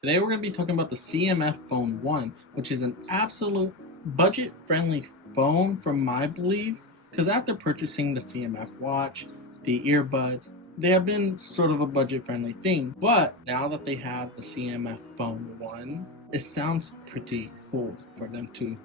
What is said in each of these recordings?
Today we're going to be talking about the CMF Phone 1, which is an absolute budget-friendly phone from my belief, because after purchasing the CMF watch, the earbuds, they have been sort of a budget-friendly thing, but now that they have the CMF Phone 1, it sounds pretty cool for them to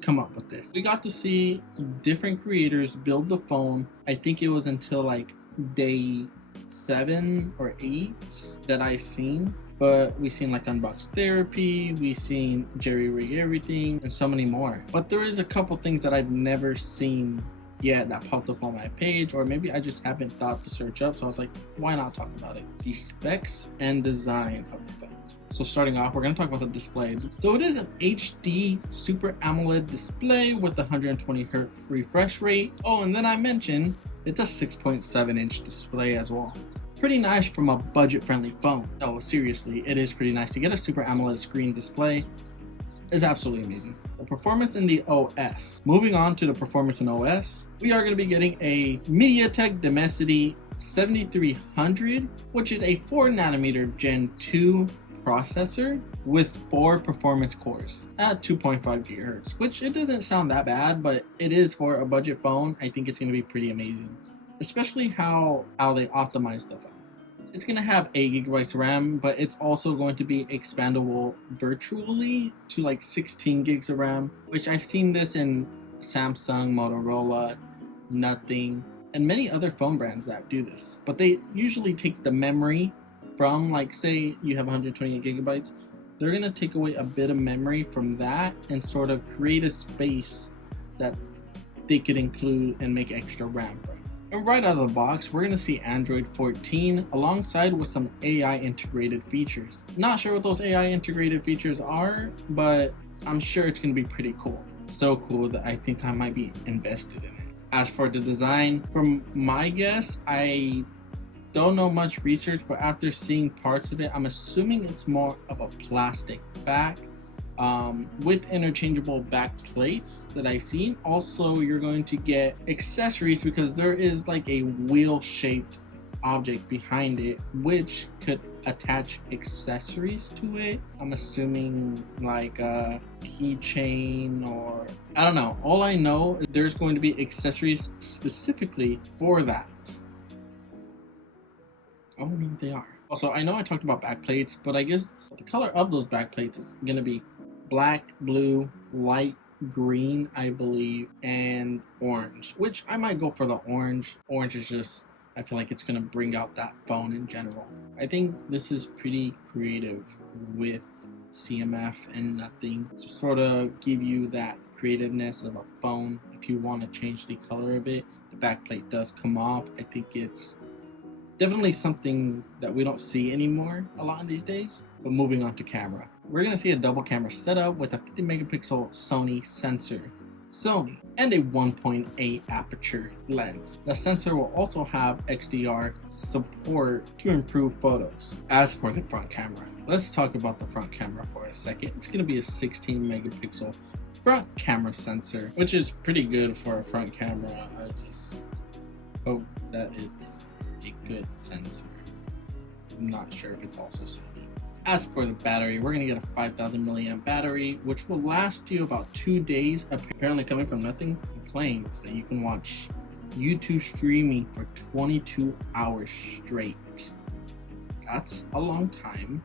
come up with this. We got to see different creators build the phone. I think it was until like day 7 or 8 that I seen. But we seen like Unbox Therapy, we seen Jerry Rig Everything, and so many more. But there is a couple things that I've never seen yet that popped up on my page, or maybe I just haven't thought to search up, so I was like, why not talk about it? The specs and design of the phone. So starting off, we're going to talk about the display. So it is an HD Super AMOLED display with 120 Hz refresh rate. Oh, and then I mentioned it's a 6.7-inch display as well. Pretty nice from a budget-friendly phone. No, seriously, it is pretty nice. To get a Super AMOLED screen display is absolutely amazing. The performance in the OS. Moving on to the performance in OS, we are going to be getting a MediaTek Dimensity 7300, which is a 4nm Gen 2 processor with 4 performance cores at 2.5 GHz, which it doesn't sound that bad, but it is for a budget phone. I think it's going to be pretty amazing, especially how they optimize the phone. It's going to have 8 GB RAM, but it's also going to be expandable virtually to like 16 gigs of RAM, which I've seen this in Samsung, Motorola, Nothing, and many other phone brands that do this. But they usually take the memory from, like, say you have 128 gigabytes, they're going to take away a bit of memory from that and sort of create a space that they could include and make extra RAM for. And right out of the box, we're going to see Android 14 alongside with some AI integrated features. Not sure what those AI integrated features are, but I'm sure it's going to be pretty cool. So cool that I think I might be invested in it. As for the design, from my guess, I don't know much research, but after seeing parts of it, I'm assuming it's more of a plastic back with interchangeable back plates that I've seen. Also, you're going to get accessories because there is like a wheel-shaped object behind it which could attach accessories to it. I'm assuming like a keychain, or I don't know. All I know is there's going to be accessories specifically for that. I don't know what they are. Also, I know I talked about backplates, but I guess the color of those backplates is going to be black, blue, light green, I believe, and orange, which I might go for the orange. Orange is just, I feel like it's going to bring out that phone in general. I think this is pretty creative with CMF and Nothing to sort of give you that creativeness of a phone. If you want to change the color of it, the backplate does come off. I think it's definitely something that we don't see anymore a lot these days. But moving on to camera, we're going to see a double camera setup with a 50 megapixel Sony sensor, and a 1.8 aperture lens. The sensor will also have XDR support to improve photos. As for the front camera, let's talk about the front camera for a second. It's going to be a 16 megapixel front camera sensor, which is pretty good for a front camera. I just hope that it's a good sensor. I'm not sure if it's also Sony. As for the battery, we're going to get a 5000 milliamp battery, which will last you about 2 days. Apparently coming from Nothing claims that you can watch YouTube streaming for 22 hours straight. That's a long time.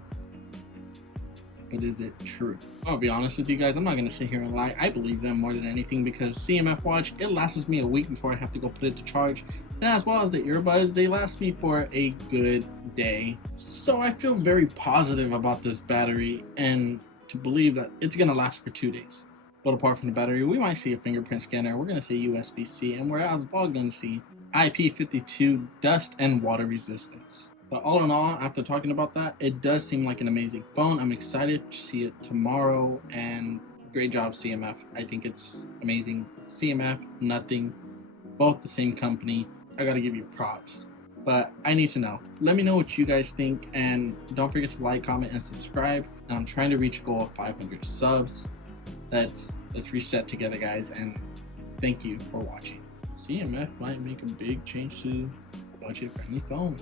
But is it true? I'll be honest with you guys, I'm not going to sit here and lie. I believe them more than anything because CMF watch, it lasts me a week before I have to go put it to charge. And as well as the earbuds, they last me for a good day. So I feel very positive about this battery and to believe that it's going to last for 2 days. But apart from the battery, we might see a fingerprint scanner, we're going to see USB-C, and we're as well going to see IP52 dust and water resistance. But all in all, after talking about that, it does seem like an amazing phone. I'm excited to see it tomorrow, and great job CMF. I think it's amazing. CMF, Nothing, both the same company. I gotta give you props. But I need to know. Let me know what you guys think, and don't forget to like, comment, and subscribe. And I'm trying to reach a goal of 500 subs. Let's reach that together, guys, and thank you for watching. CMF might make a big change to budget-friendly phones.